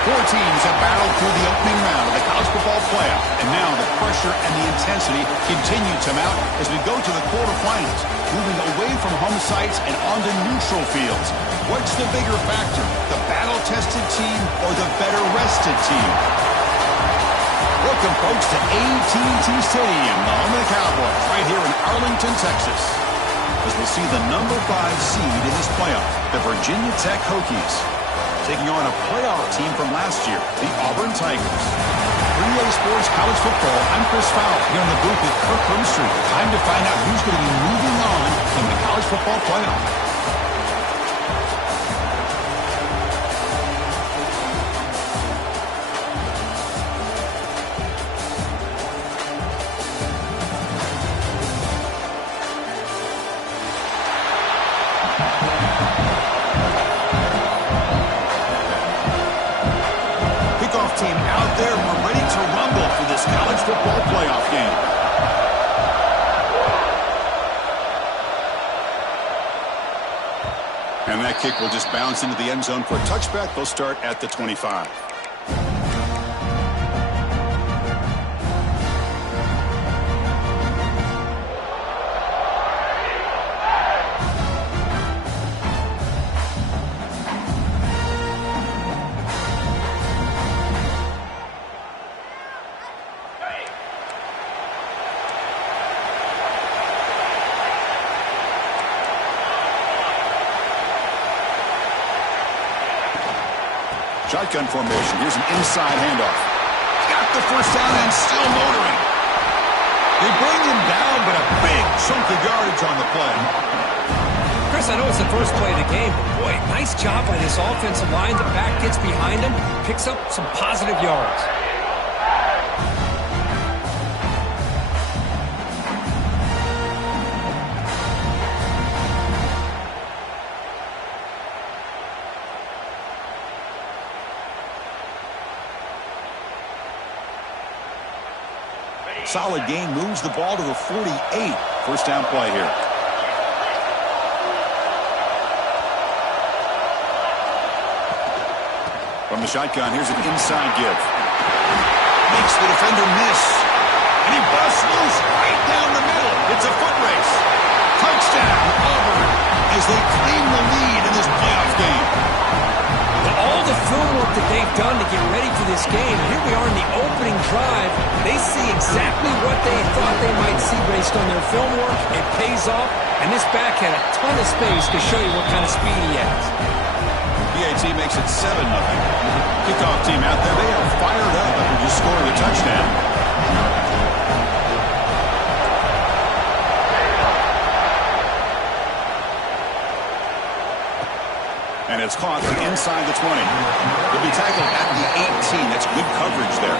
Four teams have battled through the opening round of the college football playoff, and now the pressure and the intensity continue to mount as we go to the quarterfinals, moving away from home sites and onto neutral fields. What's the bigger factor, the battle-tested team or the better-rested team? Welcome, folks, to AT&T Stadium, the home of the Cowboys, right here in Arlington, Texas, as we see the number 5 seed in this playoff, the Virginia Tech Hokies, taking on a playoff team from last year, the Auburn Tigers. 3A Sports College Football, I'm Chris Fowler, here in the booth with Kirk Herbstreit. Time to find out who's going to be moving on in the college football playoff. Team out there, we're ready to rumble for this college football playoff game. And that kick will just bounce into the end zone for a touchback. They'll start at the 25. Shotgun formation. Here's an inside handoff. Got the first down and still motoring. They bring him down, but a big chunk of yardage on the play. Chris, I know it's the first play of the game, but boy, nice job by this offensive line. The back gets behind him, picks up some positive yards. Solid gain, moves the ball to the 48. First down play here. From the shotgun, here's an inside give. Makes the defender miss. And he busts loose right down the middle. It's a foot race. Touchdown, Auburn, as they claim the lead in this playoff game. All the film work that they've done to get ready for this game, here we are in the opening drive. They see exactly what they thought they might see based on their film work. It pays off, and this back had a ton of space to show you what kind of speed he has. BAT makes it 7-0. Kickoff team out there, they are fired up after just scoring a touchdown. And it's caught from inside the 20. He'll be tackled at the 18. That's good coverage there.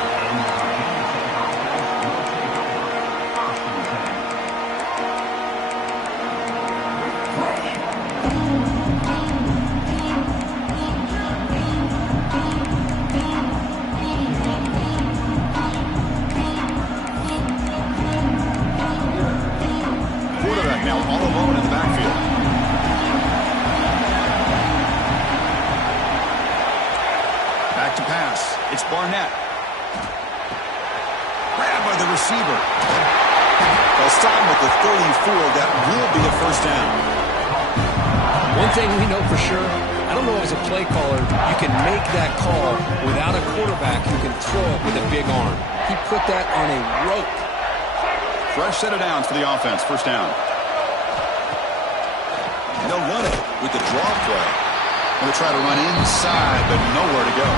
Quarterback now all alone in the backfield. Back to pass. It's Barnett. Grabbed by the receiver. They'll stop him with the 34. That will be a first down. One thing we know for sure, I don't know as a play caller, you can make that call without a quarterback who can throw it with a big arm. He put that on a rope. Fresh set of downs for the offense. First down. They'll run it with the draw play. Going to try to run inside, but nowhere to go.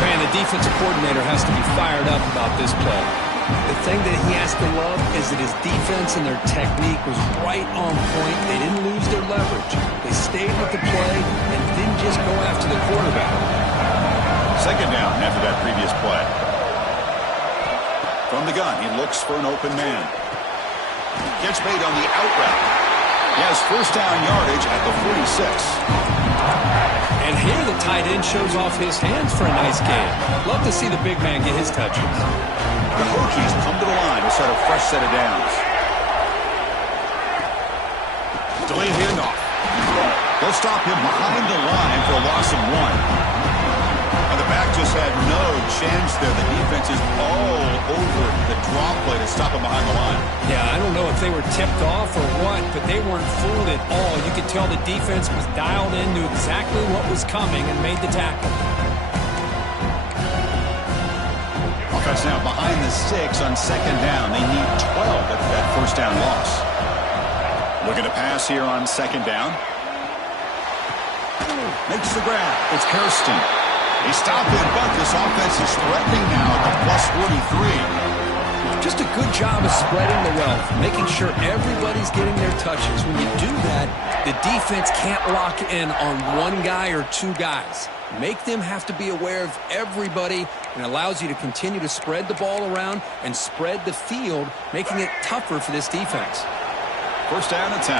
Man, the defensive coordinator has to be fired up about this play. The thing that he has to love is that his defense and their technique was right on point. They didn't lose their leverage. They stayed with the play and didn't just go after the quarterback. Second down after that previous play. From the gun, he looks for an open man. Gets made on the out route. He has first down yardage at the 46. And here the tight end shows off his hands for a nice gain. Love to see the big man get his touches. The Hokies come to the line to set a fresh set of downs. Delayed handoff. They'll stop him behind the line for a loss of 1. just had no chance there. The defense is all over the draw play to stop him behind the line. Yeah, I don't know if they were tipped off or what, but they weren't fooled at all. You could tell the defense was dialed in, knew exactly what was coming, and made the tackle. Offense now behind the 6 on second down. They need 12 after that first down loss. Looking to pass here on second down. Makes the grab. It's Kirsten. He stopped it, but this offense is threatening now at the +43. Just a good job of spreading the wealth, making sure everybody's getting their touches. When you do that, the defense can't lock in on one guy or two guys. Make them have to be aware of everybody, and allows you to continue to spread the ball around and spread the field, making it tougher for this defense. First down and 10.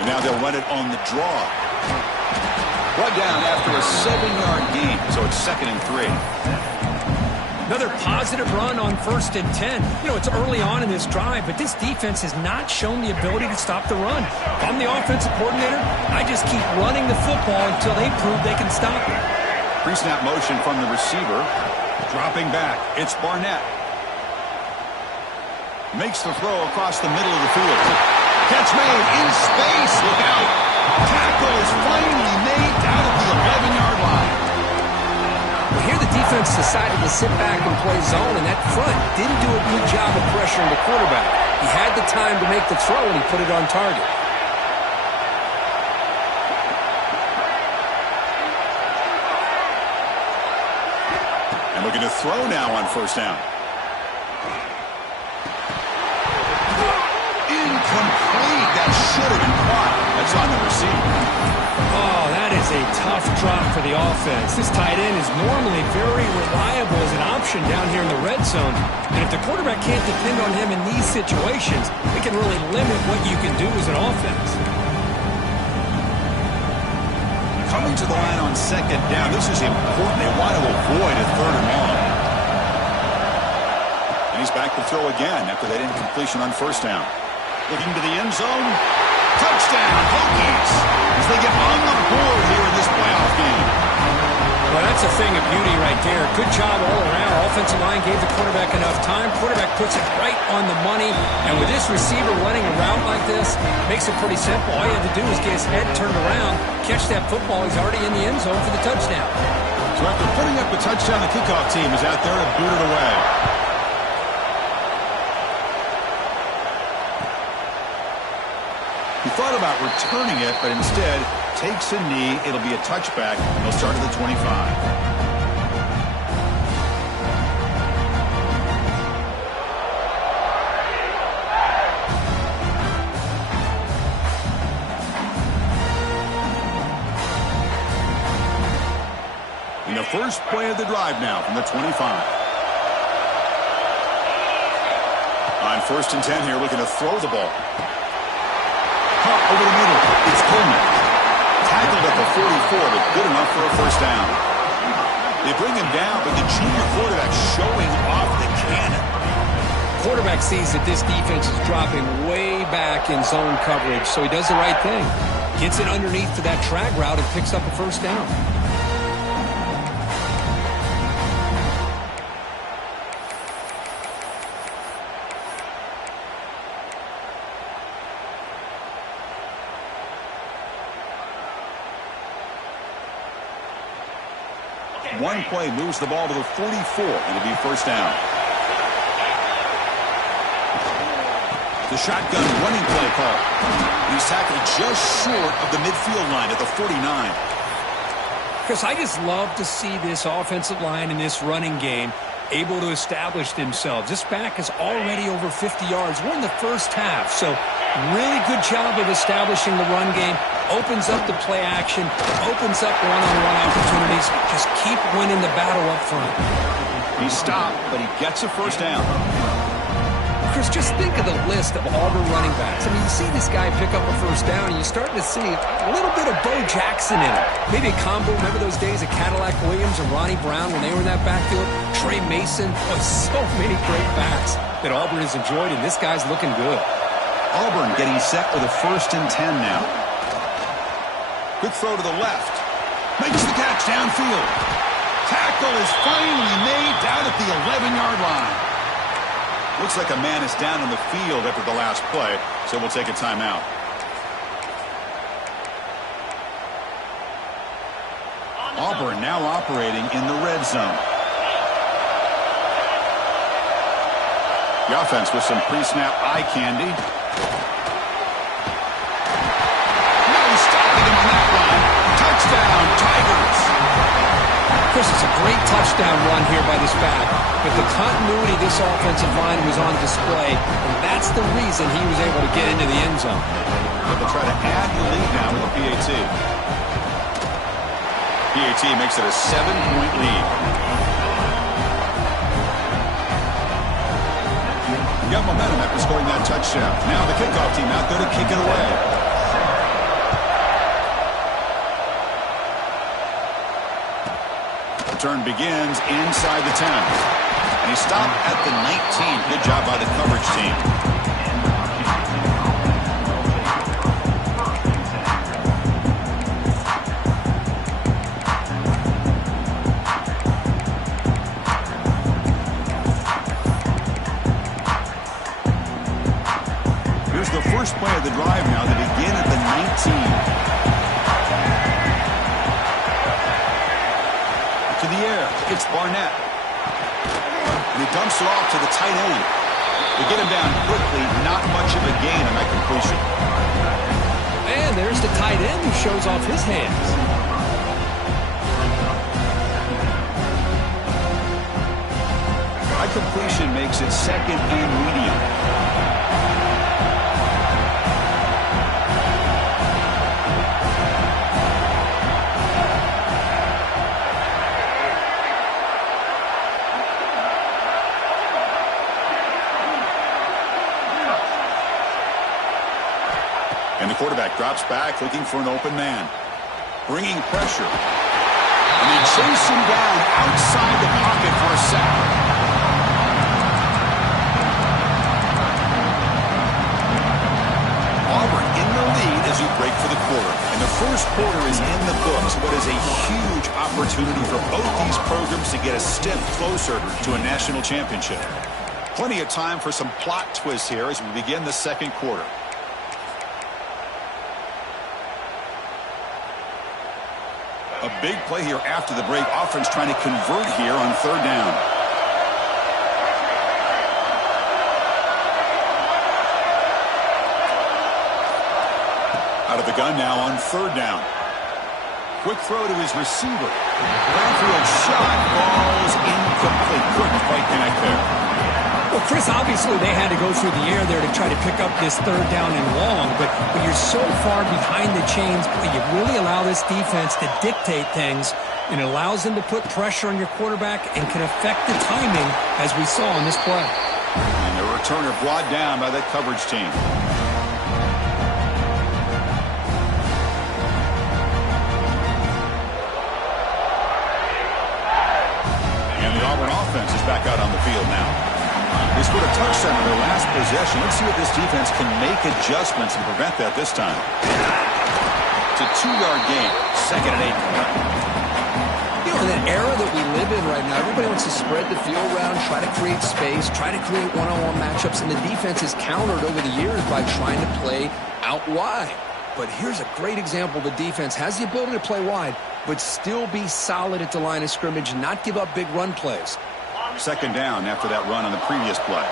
And now they'll run it on the draw. Brought down after a 7-yard gain, so it's 2nd and 3. Another positive run on 1st and 10. You know, it's early on in this drive, but this defense has not shown the ability to stop the run. If I'm the offensive coordinator, I just keep running the football until they prove they can stop it. Pre-snap motion from the receiver. Dropping back. It's Barnett. Makes the throw across the middle of the field. Catch made in space. Look out. Tackle is finally made down at the 11-yard line. Well, here the defense decided to sit back and play zone, and that front didn't do a good job of pressuring the quarterback. He had the time to make the throw, and he put it on target. And looking to throw now on first down. Incomplete. That should have been caught. That's on the receiver. Oh, that is a tough drop for the offense. This tight end is normally very reliable as an option down here in the red zone. And if the quarterback can't depend on him in these situations, it can really limit what you can do as an offense. Coming to the line on second down. This is important. They want to avoid a 3rd and long. And he's back to throw again after that incompletion on first down. Looking to the end zone. Touchdown, Hokies, as they get on the board here in this playoff game. Well, that's a thing of beauty right there. Good job all around. Offensive line gave the quarterback enough time. Quarterback puts it right on the money. And with this receiver running a route like this, makes it pretty simple. All you have to do is get his head turned around, catch that football. He's already in the end zone for the touchdown. So after putting up the touchdown, the kickoff team is out there to boot it away. He thought about returning it, but instead takes a knee. It'll be a touchback. He'll start at the 25. In the first play of the drive now from the 25. On 1st and 10 here, looking to throw the ball. Caught over the middle. It's Coleman. Tackled at the 44, but good enough for a first down. They bring him down, but the junior quarterback showing off the cannon. Quarterback sees that this defense is dropping way back in zone coverage, so he does the right thing. Gets it underneath to that drag route and picks up a first down. One play moves the ball to the 44. It'll be first down. The shotgun running play call. He's tackled just short of the midfield line at the 49. Chris, I just love to see this offensive line in this running game able to establish themselves. This back is already over 50 yards. We're in the first half, so really good job of establishing the run game. Opens up the play action, opens up one-on-one opportunities. Just keep winning the battle up front. He stopped, but he gets a first down. Chris, just think of the list of Auburn running backs. I mean, you see this guy pick up a first down, and you're starting to see a little bit of Bo Jackson in it. Maybe a combo. Remember those days of Cadillac Williams and Ronnie Brown when they were in that backfield? Trey Mason. Oh, so many great backs that Auburn has enjoyed, and this guy's looking good. Auburn getting set with a 1st and 10 now. Quick throw to the left. Makes the catch downfield. Tackle is finally made down at the 11-yard line. Looks like a man is down on the field after the last play, so we'll take a timeout. Auburn now operating in the red zone. The offense with some pre-snap eye candy. No stopping him on that run. Touchdown, Tigers. Chris, it's a great touchdown run here by this back, but the continuity of this offensive line was on display, and that's the reason he was able to get into the end zone. They'll try to add the lead now with a PAT. PAT makes it a 7-point lead. Got momentum after scoring that touchdown. Now the kickoff team out there to kick it away. Turn begins inside the 10. And he stopped at the 19. Good job by the coverage team. Here's the first play of the drive now. They begin at the 19. To the air. It's Barnett. And he dumps it off to the tight end. They get him down quickly. Not much of a gain on that completion. And there's the tight end who shows off his hands. High completion makes it 2nd and medium. And the quarterback drops back, looking for an open man. Bringing pressure. And they chase him down outside the pocket for a sack. Auburn in the lead as we break for the quarter. And the first quarter is in the books. What is a huge opportunity for both these programs to get a step closer to a national championship. Plenty of time for some plot twists here as we begin the second quarter. A big play here after the break. Offense trying to convert here on 3rd down. Out of the gun now on 3rd down. Quick throw to his receiver. Downfield shot falls incomplete. Couldn't quite connect there. Well, Chris, obviously they had to go through the air there to try to pick up this 3rd down and long, but you're so far behind the chains, you really allow this defense to dictate things, and it allows them to put pressure on your quarterback and can affect the timing, as we saw on this play. And the returner brought down by that coverage team. And the Auburn offense is back out on the field now. They scored a touchdown on their last possession. Let's see if this defense can make adjustments and prevent that this time. It's a 2-yard gain. 2nd and 8. You know, in that era that we live in right now, everybody wants to spread the field around, try to create space, try to create one-on-one matchups, and the defense is countered over the years by trying to play out wide. But here's a great example. The defense has the ability to play wide, but still be solid at the line of scrimmage and not give up big run plays. 2nd down after that run on the previous play.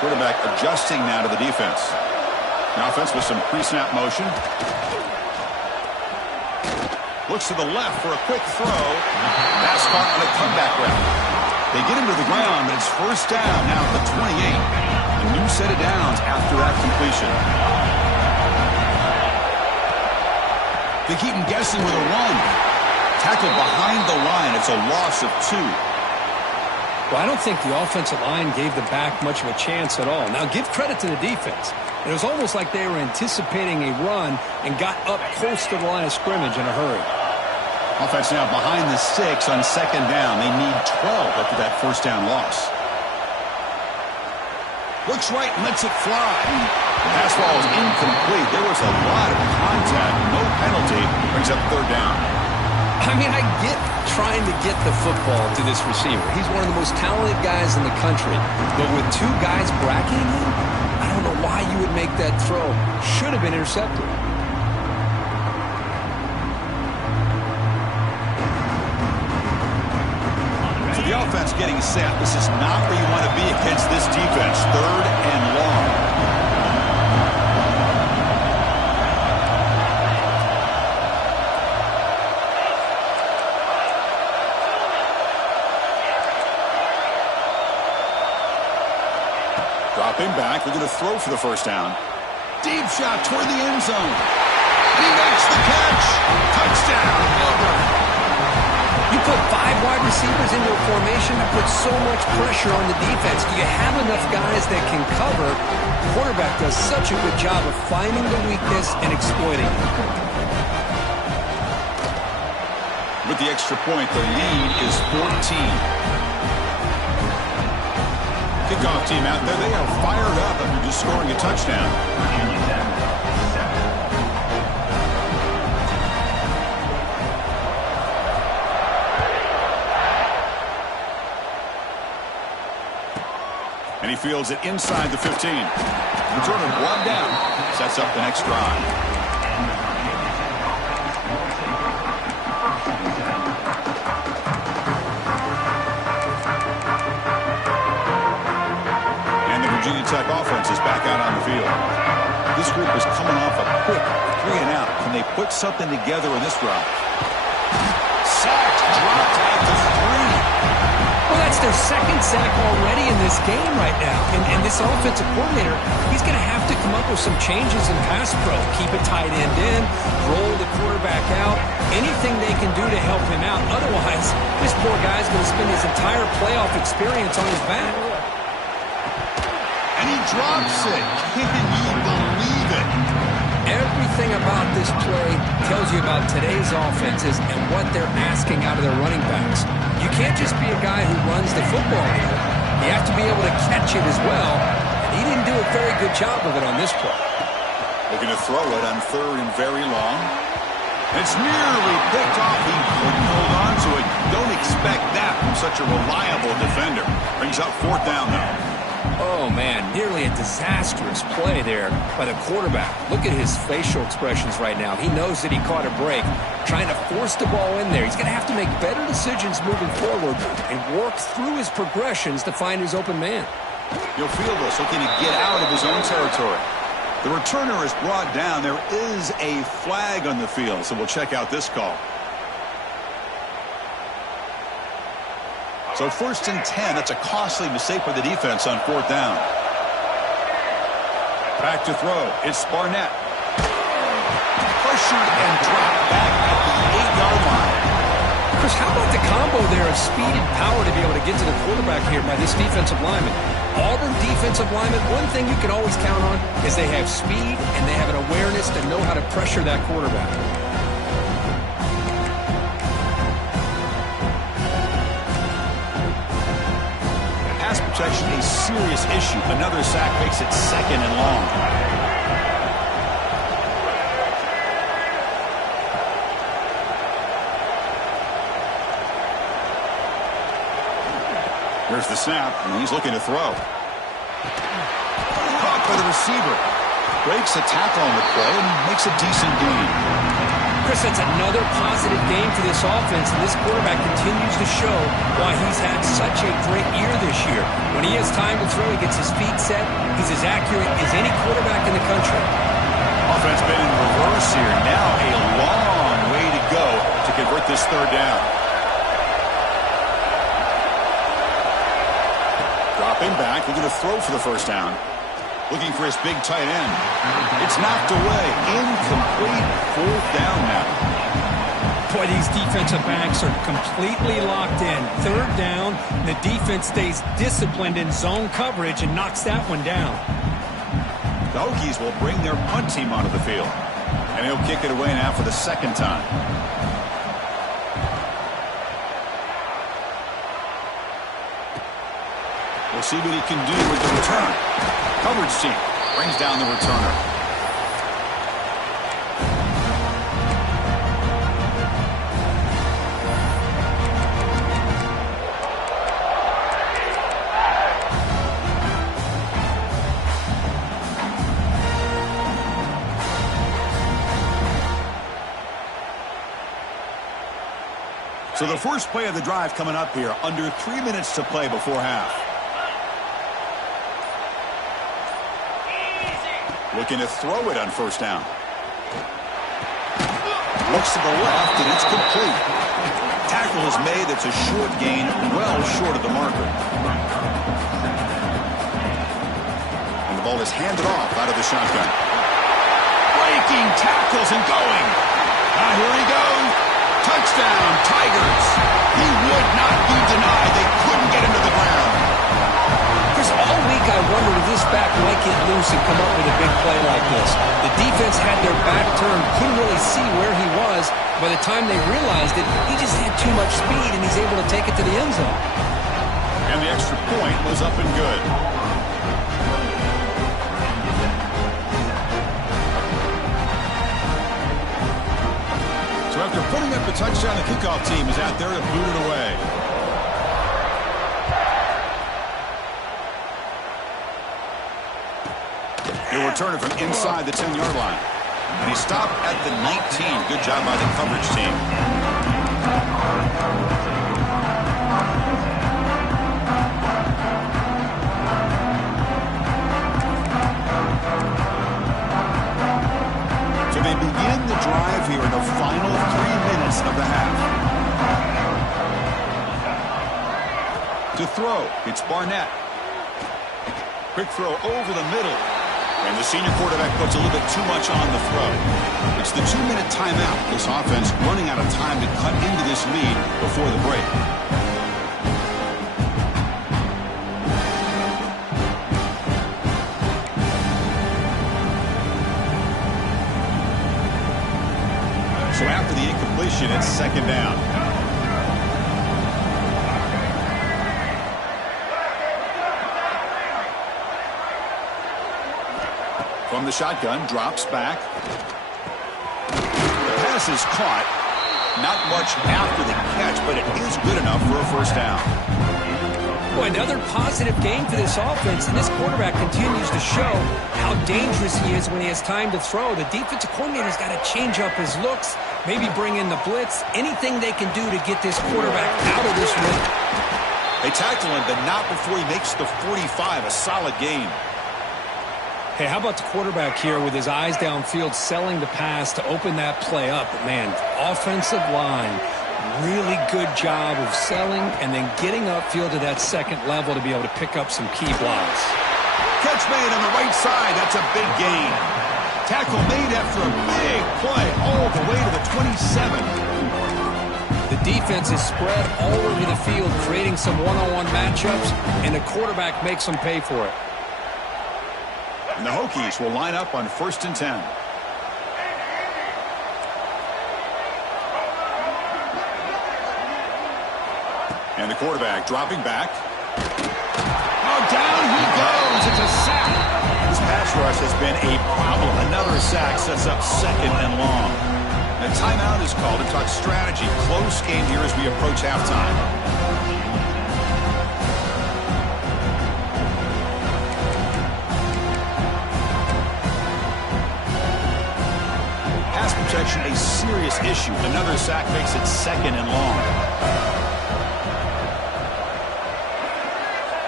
Quarterback adjusting now to the defense. The offense with some pre-snap motion. Looks to the left for a quick throw. Pass caught on a comeback route. They get him to the ground, but it's 1st down now at the 28. A new set of downs after that completion. They keep him guessing with a run. Tackled behind the line. It's a loss of 2. Well, I don't think the offensive line gave the back much of a chance at all. Now, give credit to the defense. It was almost like they were anticipating a run and got up close to the line of scrimmage in a hurry. Offense now behind the 6 on second down. They need 12 after that first down loss. Looks right and lets it fly. The pass ball is incomplete. There was a lot of contact. No penalty. Brings up third down. I mean, I get trying to get the football to this receiver. He's one of the most talented guys in the country. But with two guys bracketing him, I don't know why you would make that throw. Should have been intercepted. So the offense getting set. This is not where you want to be against this defense. Third and long. Dropping back, we're going to throw for the first down. Deep shot toward the end zone. And he makes the catch. Touchdown, Auburn. You put 5 wide receivers into a formation, that puts so much pressure on the defense. Do you have enough guys that can cover? The quarterback does such a good job of finding the weakness and exploiting it. With the extra point, the lead is 14. Kickoff team out there. They are fired up after just scoring a touchdown. And he fields it inside the 15. Return of 1 down. Sets up the next drive. Virginia Tech offense is back out on the field. This group is coming off a quick 3 and out. Can they put something together in this drive? Sacked, dropped at the 3. Well, that's their second sack already in this game right now. And this offensive coordinator, he's going to have to come up with some changes in pass pro. Keep a tight end in, roll the quarterback out, anything they can do to help him out. Otherwise, this poor guy's going to spend his entire playoff experience on his back. And he drops it. Can you believe it? Everything about this play tells you about today's offenses and what they're asking out of their running backs. You can't just be a guy who runs the football either. You have to be able to catch it as well. And he didn't do a very good job of it on this play. Looking to throw it on third and very long. It's nearly picked off. He couldn't hold on to it. Don't expect that from such a reliable defender. Brings up fourth down, though. Oh, man, nearly a disastrous play there by the quarterback. Look at his facial expressions right now. He knows that he caught a break, trying to force the ball in there. He's going to have to make better decisions moving forward and work through his progressions to find his open man. You'll feel this, looking to get out of his own territory. The returner is brought down. There is a flag on the field, so we'll check out this call. So first and 10, that's a costly mistake for the defense on fourth down. Back to throw. It's Barnett. Pressured and dropped back at the 8-yard line. Chris, how about the combo there of speed and power to be able to get to the quarterback here by this defensive lineman? Auburn defensive lineman, one thing you can always count on is they have speed and they have an awareness to know how to pressure that quarterback. Protection a serious issue. Another sack makes it second and long. Here's the snap, and he's looking to throw. Caught by the receiver. Breaks a tackle on the play and makes a decent gain. Chris, that's another positive game for this offense, and this quarterback continues to show why he's had such a great year this year. When he has time to throw, he gets his feet set. He's as accurate as any quarterback in the country. Offense been in reverse here. Now a long way to go to convert this third down. Dropping back, looking to throw for the first down. Looking for his big tight end. It's knocked away. Incomplete. Fourth down now. Boy, these defensive backs are completely locked in. Third down, the defense stays disciplined in zone coverage and knocks that one down. The Hokies will bring their punt team onto the field. And he'll kick it away now for the second time. We'll see what he can do with the return. Coverage team brings down the returner. So the first play of the drive coming up here, under 3 minutes to play before half. Looking to throw it on first down. Looks to the left, and it's complete. Tackle is made. It's a short gain, well short of the marker. And the ball is handed off out of the shotgun. Breaking tackles and going. Now here he goes. Touchdown, Tigers. He would not be denied. They couldn't get him to the ground. Chris, all week I wondered if this back might get loose and come up with a big play like this. The defense had their back turned, couldn't really see where he was. By the time they realized it, he just had too much speed, and he's able to take it to the end zone. And the extra point was up and good. So after putting up the touchdown, the kickoff team is out there to boot it away. He'll return it from inside the 10-yard line. And he stopped at the 19. Good job by the coverage team. So they begin the drive here in the final 3 minutes of the half. To throw, it's Barnett. Quick throw over the middle. And the senior quarterback puts a little bit too much on the throw. It's the 2-minute timeout. This offense running out of time to cut into this lead before the break. So after the incompletion, it's second down. From the shotgun, drops back. The pass is caught. Not much after the catch, but it is good enough for a first down. Well, another positive game for this offense, and this quarterback continues to show how dangerous he is when he has time to throw. The defensive coordinator's got to change up his looks, maybe bring in the blitz, anything they can do to get this quarterback out of this rhythm. They tackle him, but not before he makes the 45, a solid gain. Hey, how about the quarterback here with his eyes downfield, selling the pass to open that play up? But, man, offensive line, really good job of selling and then getting upfield to that second level to be able to pick up some key blocks. Catch made on the right side. That's a big gain. Tackle made after a big play all the way to the 27. The defense is spread all over the field, creating some one-on-one matchups, and the quarterback makes them pay for it. And the Hokies will line up on 1st and 10. And the quarterback dropping back. Oh, down he goes. It's a sack. This pass rush has been a problem. Another sack sets up second and long. A timeout is called to talk strategy. Close game here as we approach halftime. Pass protection, a serious issue. Another sack makes it second and long.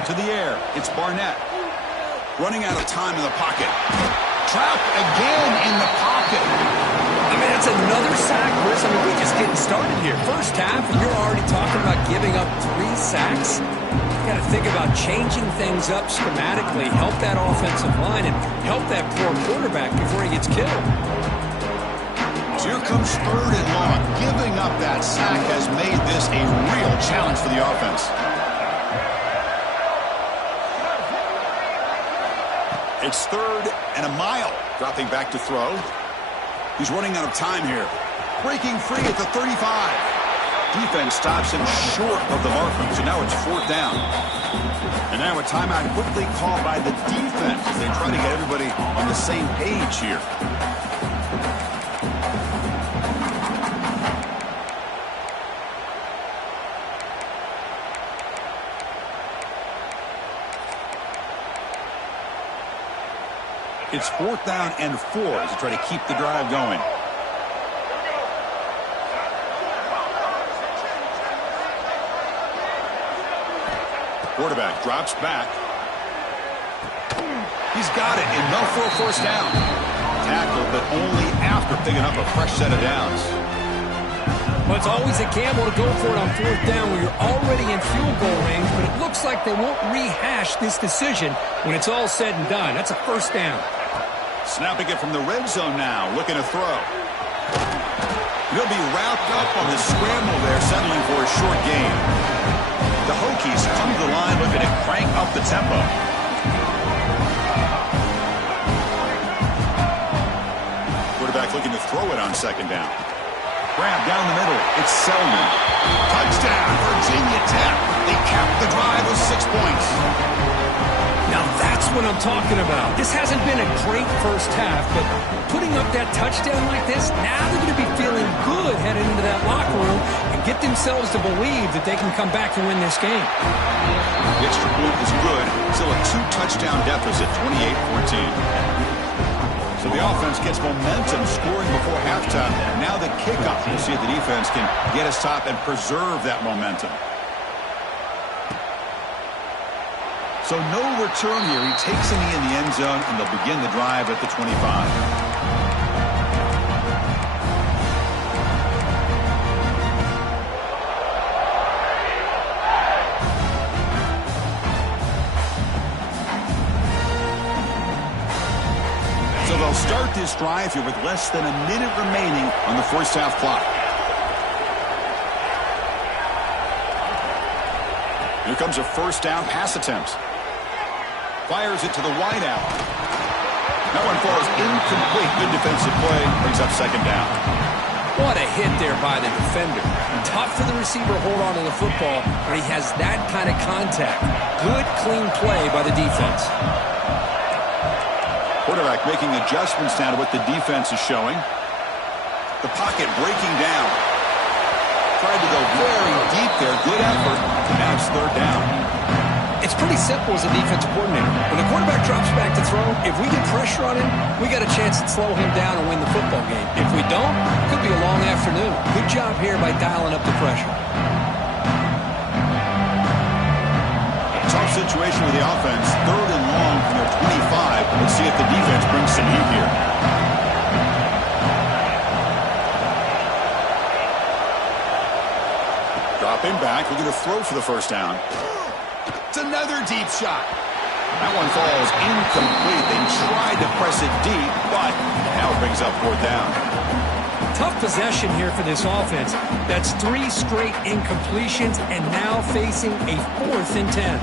To the air, it's Barnett. Running out of time in the pocket. Trapped again in the pocket. I mean, that's another sack, Chris. I mean, we're just getting started here. First half, and you're already talking about giving up 3 sacks. You got to think about changing things up schematically, help that offensive line, and help that poor quarterback before he gets killed. So here Here comes 3rd and long. Giving up that sack has made this a real challenge for the offense. It's 3rd and a mile. Dropping back to throw. He's running out of time here. Breaking free at the 35. Defense stops him short of the marker, so now it's 4th down. And now a timeout quickly called by the defense as they try to get everybody on the same page here. It's 4th down and 4 as they try to keep the drive going. Quarterback drops back. He's got it. Enough for a 1st down. Tackled, but only after picking up a fresh set of downs. Well, it's always a gamble to go for it on 4th down when you're already in field goal range, but it looks like they won't rehash this decision when it's all said and done. That's a 1st down. Snapping it from the red zone now, looking to throw. He'll be wrapped up on the scramble there, settling for a short gain. The Hokies come to the line looking to crank up the tempo. Quarterback looking to throw it on 2nd down. Grab down the middle. It's Selman. Touchdown, Virginia Tech. They cap the drive with 6 points. Now that's what I'm talking about. This hasn't been a great first half, but putting up that touchdown like this, now they're going to be feeling good heading into that locker room and get themselves to believe that they can come back and win this game. The extra point is good. Still a 2-touchdown deficit, 28-14. So the offense gets momentum scoring before halftime. Now the kickoff. We'll see if the defense can get a stop and preserve that momentum. So no return here. He takes a knee in the end zone, and they'll begin the drive at the 25. So they'll start this drive here with less than a minute remaining on the first half clock. Here comes a 1st down pass attempt. Fires it to the wideout. That one falls incomplete. Good defensive play. Brings up 2nd down. What a hit there by the defender. Tough for the receiver to hold on to the football when he has that kind of contact. Good, clean play by the defense. Quarterback making adjustments now to what the defense is showing. The pocket breaking down. Tried to go very deep there. Good effort. Now it's 3rd down. It's pretty simple as a defensive coordinator. When the quarterback drops back to throw, if we get pressure on him, we got a chance to slow him down and win the football game. If we don't, it could be a long afternoon. Good job here by dialing up the pressure. Tough situation with the offense. 3rd and long from their 25. Let's see if the defense brings some heat here. Dropping back, looking to throw for the 1st down. It's another deep shot. That one falls incomplete. They tried to press it deep, but now it brings up 4th down. Tough possession here for this offense. That's 3 straight incompletions and now facing a 4th and 10.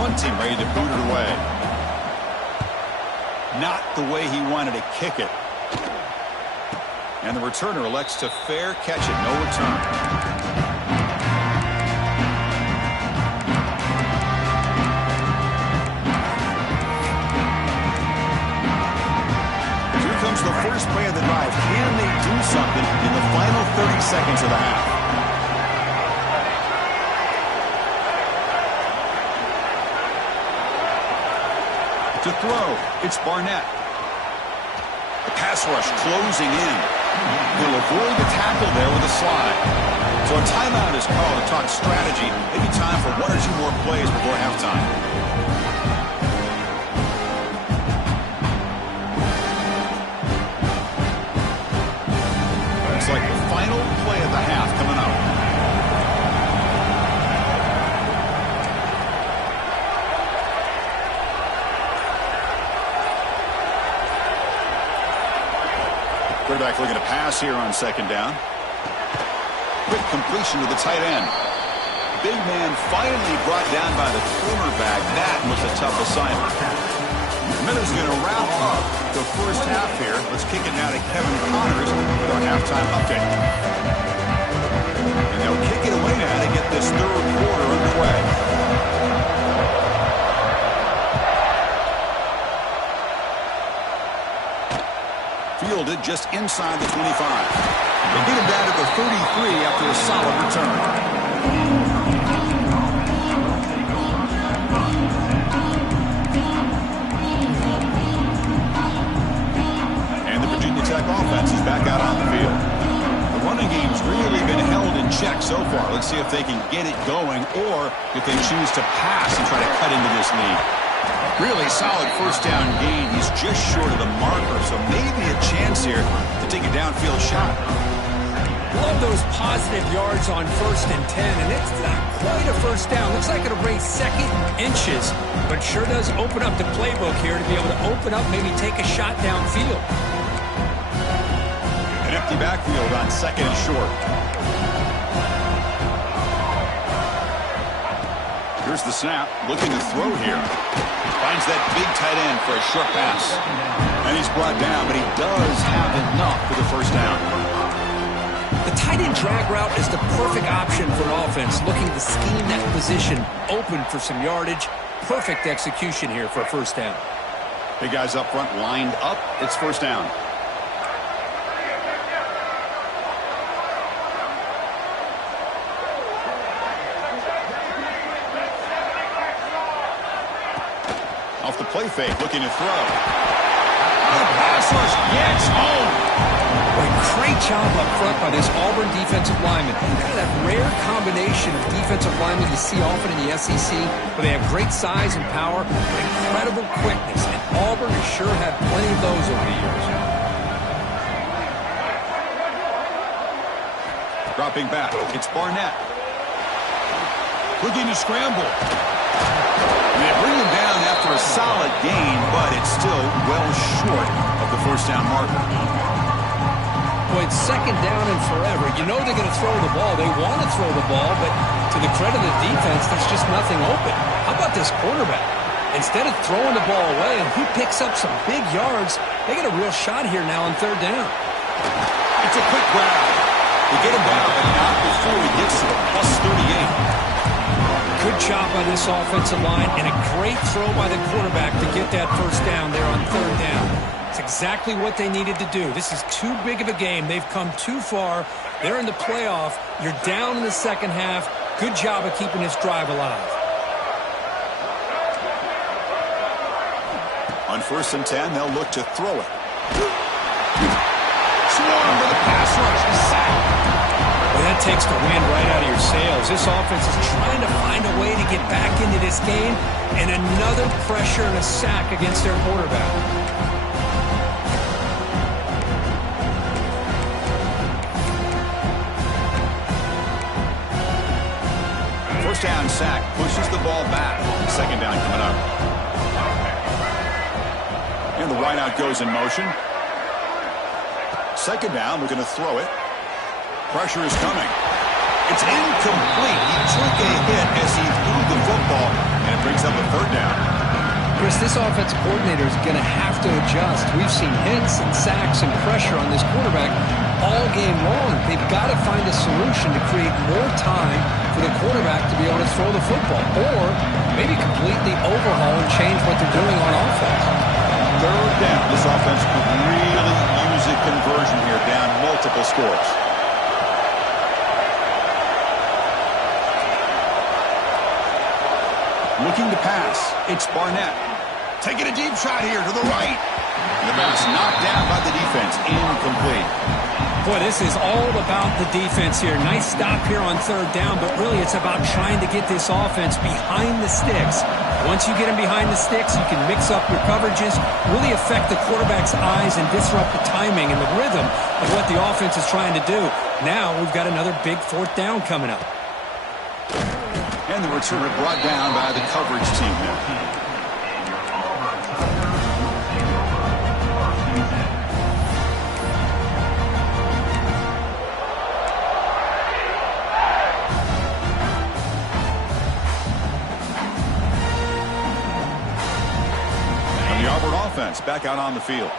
Punting ready to boot it away. Not the way he wanted to kick it. And the returner elects to fair catch it. No return. The first play of the drive. Can they do something in the final 30 seconds of the half? To throw, it's Barnett. The pass rush closing in. He'll avoid the tackle there with a slide. So a timeout is called to talk strategy. Maybe time for 1 or 2 more plays before halftime. Like the final play of the half coming up. quarterback looking to pass here on second down. Quick completion to the tight end. Big man finally brought down by the cornerback. That was a tough assignment. Miller's going to wrap up the first half here. Let's kick it now to Kevin Connors with our halftime update. And they'll kick it away now to get this third quarter underway. Fielded just inside the 25. They get him down to the 33 after a solid return. Offense is back out on the field. The running game's really been held in check so far. Let's see if they can get it going or if they choose to pass and try to cut into this lead. Really solid first down gain. He's just short of the marker, so maybe a chance here to take a downfield shot. Love those positive yards on 1st and 10, and it's not quite a first down. Looks like it'll bring second inches, but sure does open up the playbook here to be able to open up, maybe take a shot downfield. Empty backfield on second and short. Here's the snap, looking to throw here. Finds that big tight end for a short pass. And he's brought down, but he does have enough for the first down. The tight end drag route is the perfect option for an offense looking to scheme that position open for some yardage. Perfect execution here for a first down. Big guys up front lined up. It's first down. Off the play fake, looking to throw. The pass rush gets home. A great job up front by this Auburn defensive lineman. Kind of that rare combination of defensive linemen you see often in the SEC, where they have great size and power, but incredible quickness. And Auburn has sure had plenty of those over the years. Dropping back, it's Barnett. Looking to scramble. They bring him down after a solid gain, but it's still well short of the first down marker. Boy, it's second down and forever. You know they're going to throw the ball. They want to throw the ball, but to the credit of the defense, there's just nothing open. How about this quarterback? Instead of throwing the ball away, and he picks up some big yards, they get a real shot here now on third down. It's a quick grab. They get him down, but not before he gets to the plus 38. Good job by this offensive line, and a great throw by the quarterback to get that first down there on third down. It's exactly what they needed to do. This is too big of a game. They've come too far. They're in the playoff. You're down in the second half. Good job of keeping this drive alive. On 1st and 10, they'll look to throw it. Swarm for the pass rush. He's sacked. Well, that takes the wind right out of your sails. This offense is trying to find a way to get back into this game, and another pressure and a sack against their quarterback. First down sack pushes the ball back. Second down coming up. And the wideout goes in motion. Second down, we're going to throw it. Pressure is coming. It's incomplete. He took a hit as he threw the football, and it brings up a third down. Chris, this offensive coordinator is going to have to adjust. We've seen hits and sacks and pressure on this quarterback all game long. They've got to find a solution to create more time for the quarterback to be able to throw the football, or maybe completely overhaul and change what they're doing on offense. Third down. This offense could really use a conversion here, down multiple scores. Looking to pass. It's Barnett. Taking a deep shot here to the right. And the pass knocked down by the defense. Incomplete. Boy, this is all about the defense here. Nice stop here on third down, but really it's about trying to get this offense behind the sticks. Once you get them behind the sticks, you can mix up your coverages, really affect the quarterback's eyes and disrupt the timing and the rhythm of what the offense is trying to do. Now we've got another big fourth down coming up. And the returner brought down by the coverage team there. offense back out on the field.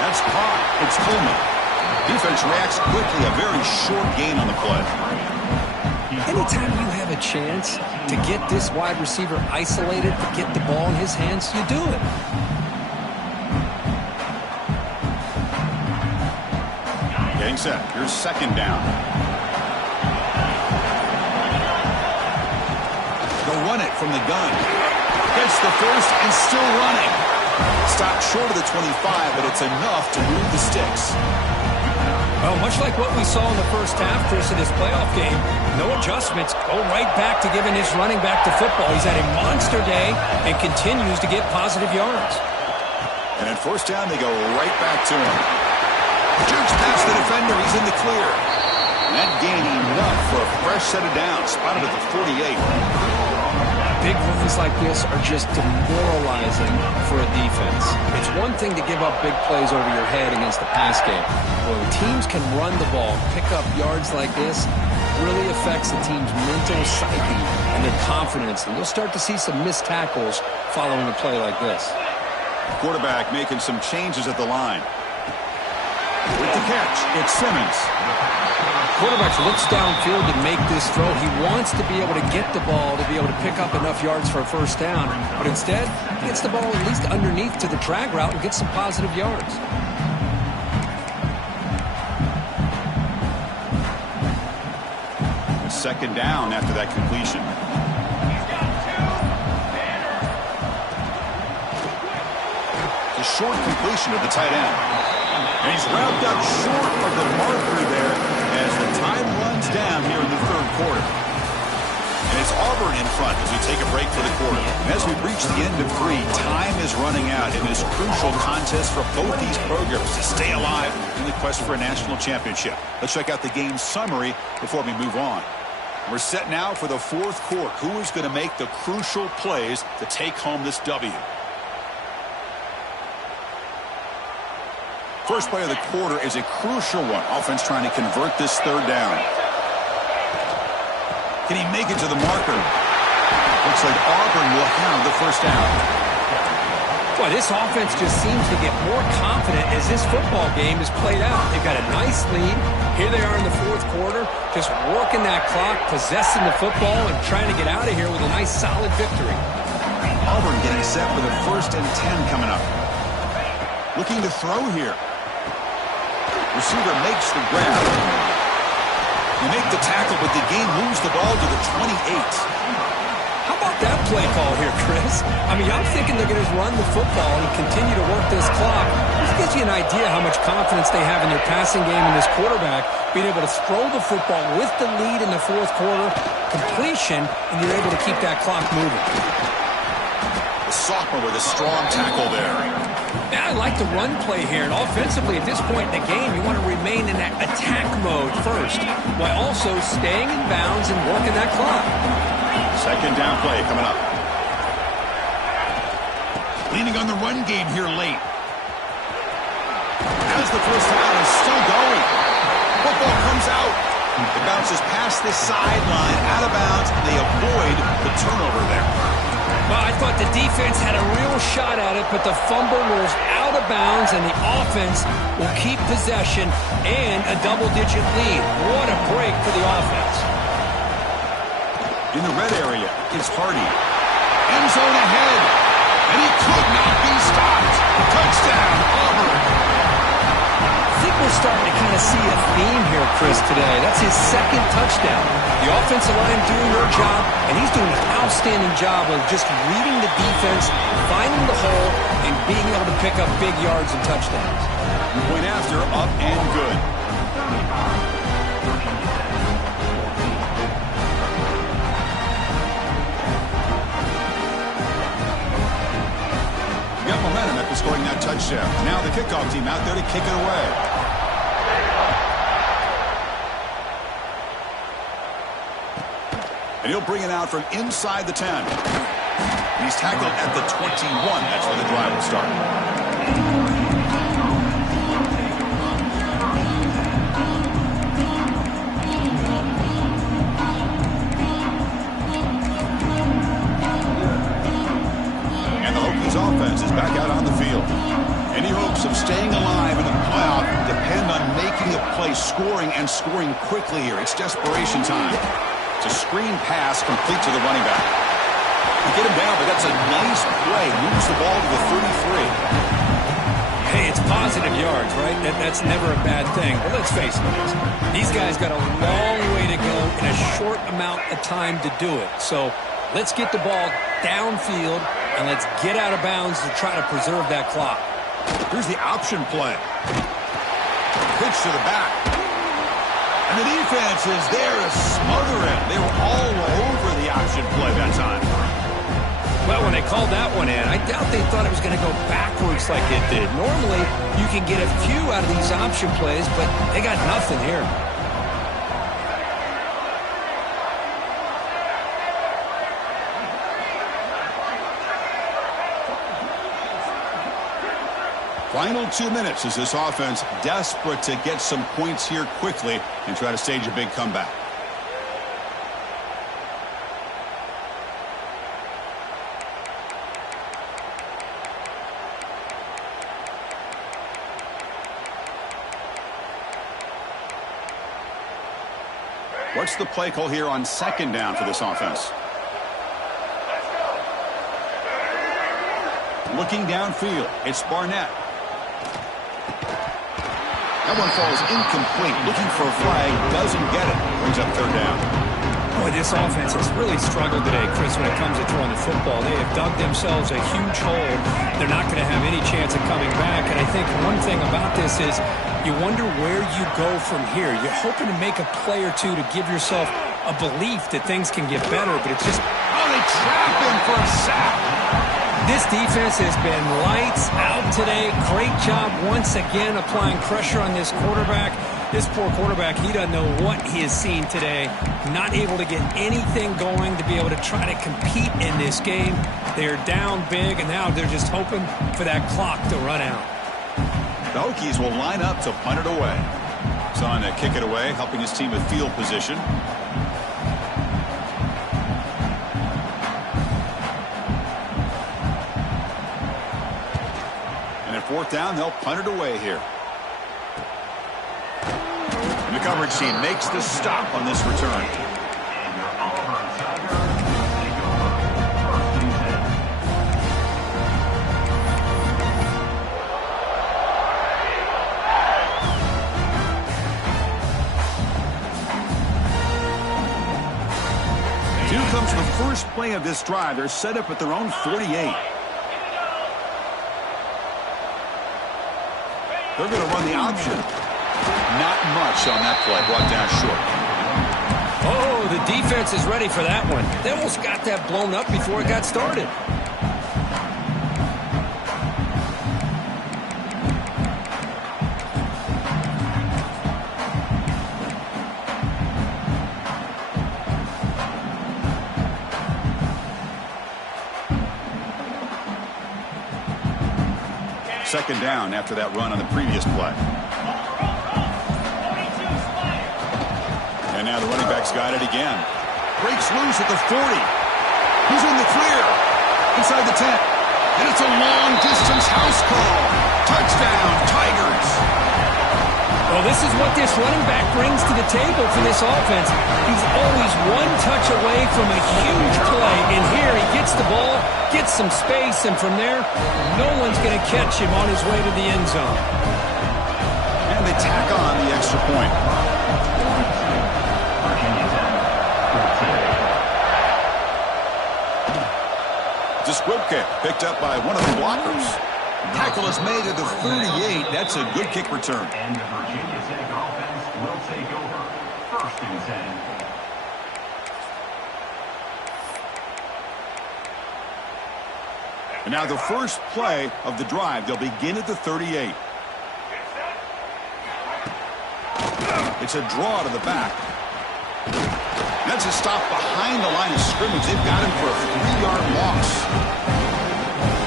That's caught. It's Coleman. Defense reacts quickly. A very short gain on the play. Anytime you have a chance to get this wide receiver isolated, to get the ball in his hands, you do it. Getting set. Here's second down. They'll run it from the gun. Gets the first and still running. Stopped short of the 25, but it's enough to move the sticks. Well, much like what we saw in the first half, Chris, of this playoff game, no adjustments, go right back to giving his running back to football. He's had a monster day and continues to get positive yards. And at first down, they go right back to him. Jukes past the defender. He's in the clear. And that gained enough for a fresh set of downs. Spotted at the 48. Big runs like this are just demoralizing for a defense. It's one thing to give up big plays over your head against the pass game. When teams can run the ball, pick up yards like this, really affects the team's mental psyche and their confidence. And you'll start to see some missed tackles following a play like this. Quarterback making some changes at the line. With the catch, it's Simmons. Quarterback looks downfield to make this throw. He wants to be able to get the ball to be able to pick up enough yards for a first down. But instead, he gets the ball at least underneath to the drag route and gets some positive yards. Second down after that completion. The short completion of the tight end. And he's wrapped up short of the marker there as the time runs down here in the third quarter. And it's Auburn in front as we take a break for the quarter. And as we reach the end of 3, time is running out in this crucial contest for both these programs to stay alive in the quest for a national championship. Let's check out the game summary before we move on. We're set now for the fourth quarter. Who is going to make the crucial plays to take home this W? First play of the quarter is a crucial one. Offense trying to convert this third down. Can he make it to the marker? Looks like Auburn will have the first down. Boy, this offense just seems to get more confident as this football game is played out. They've got a nice lead. Here they are in the fourth quarter, just working that clock, possessing the football, and trying to get out of here with a nice, solid victory. Auburn getting set for the 1st and 10 coming up. Looking to throw here. Receiver makes the grab. They make the tackle, but the game moves the ball to the 28. How about that play call here, Chris? I mean, I'm thinking they're going to run the football and continue to work this clock. This gives you an idea how much confidence they have in their passing game and this quarterback being able to throw the football with the lead in the fourth quarter, completion, and you're able to keep that clock moving. The sophomore with a strong tackle there. Yeah, I like the run play here. And offensively, at this point in the game, you want to remain in that attack mode first, while also staying in bounds and working that clock. Second down play coming up. Leaning on the run game here late. As the first down is still going. Football comes out. It bounces past the sideline, out of bounds. They avoid the turnover there. Well, I thought the defense had a real shot at it, but the fumble rolls out of bounds, and the offense will keep possession and a double-digit lead. What a break for the offense. In the red area, it's Hardy. End zone ahead, and he could not be stopped. Touchdown, Auburn. I think we're starting to kind of see a theme here, Chris, today. That's his second touchdown. The offensive line doing their job, and he's doing an outstanding job of just reading the defense, finding the hole, and being able to pick up big yards and touchdowns. Point after, up and good. Got momentum after scoring that touchdown. Now the kickoff team out there to kick it away. And he'll bring it out from inside the 10. He's tackled at the 21. That's where the drive will start. scoring and scoring quickly here. It's desperation time. It's a screen pass complete to the running back. They get him down, but that's a nice play. Moves the ball to the 33. Hey, it's positive yards, right? That's never a bad thing. But let's face it, these guys got a long way to go in a short amount of time to do it. So let's get the ball downfield, and let's get out of bounds to try to preserve that clock. Here's the option play. Pitch to the back. And the defense is there to smother it. They were all over the option play that time. Well, when they called that one in, I doubt they thought it was going to go backwards like it did. Normally, you can get a few out of these option plays, but they got nothing here. Final 2 minutes as this offense desperate to get some points here quickly and try to stage a big comeback. What's the play call here on second down for this offense? Looking downfield, it's Barnett. That one falls incomplete. Looking for a flag, doesn't get it. Brings up third down. Boy, this offense has really struggled today, Chris, when it comes to throwing the football. They have dug themselves a huge hole. They're not going to have any chance of coming back. And I think one thing about this is you wonder where you go from here. You're hoping to make a play or two to give yourself a belief that things can get better, but it's just... Oh, they trap him for a sack. This defense has been lights out today. Great job once again applying pressure on this quarterback. This poor quarterback, he doesn't know what he has seen today. Not able to get anything going to be able to try to compete in this game. They're down big, and now they're just hoping for that clock to run out. The Hokies will line up to punt it away. Son to kick it away, helping his team with field position. And at fourth down, they'll punt it away here. And the coverage team makes the stop on this return. Here comes the first play of this drive. They're set up at their own 48. They're going to run the option. Not much on that play. Brought down short. Oh, the defense is ready for that one. They almost got that blown up before it got started. Second down after that run on the previous play. And now the running back's got it again. Breaks loose at the 40. He's in the clear. Inside the 10. And it's a long-distance house call. Touchdown, Tigers. Well, this is what this running back brings to the table for this offense. He's always one touch away from a huge play. And here he gets the ball, gets some space, and from there, no one's going to catch him on his way to the end zone. And they tack on the extra point. Disquipke picked up by one of the blockers. Tackle is made at the 38. That's a good kick return. And the Virginia Tech offense will take over. 1st and 10. And now the first play of the drive. They'll begin at the 38. It's a draw to the back. That's a stop behind the line of scrimmage. They've got him for a 3-yard loss.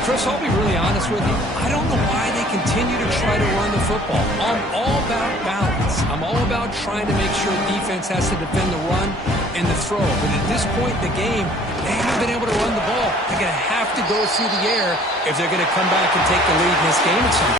Chris, I'll be really honest with you. I don't know why they continue to try to run the football. I'm all about balance. I'm all about trying to make sure defense has to defend the run and the throw. But at this point in the game, they haven't been able to run the ball. They're going to have to go through the air if they're going to come back and take the lead in this game at some point.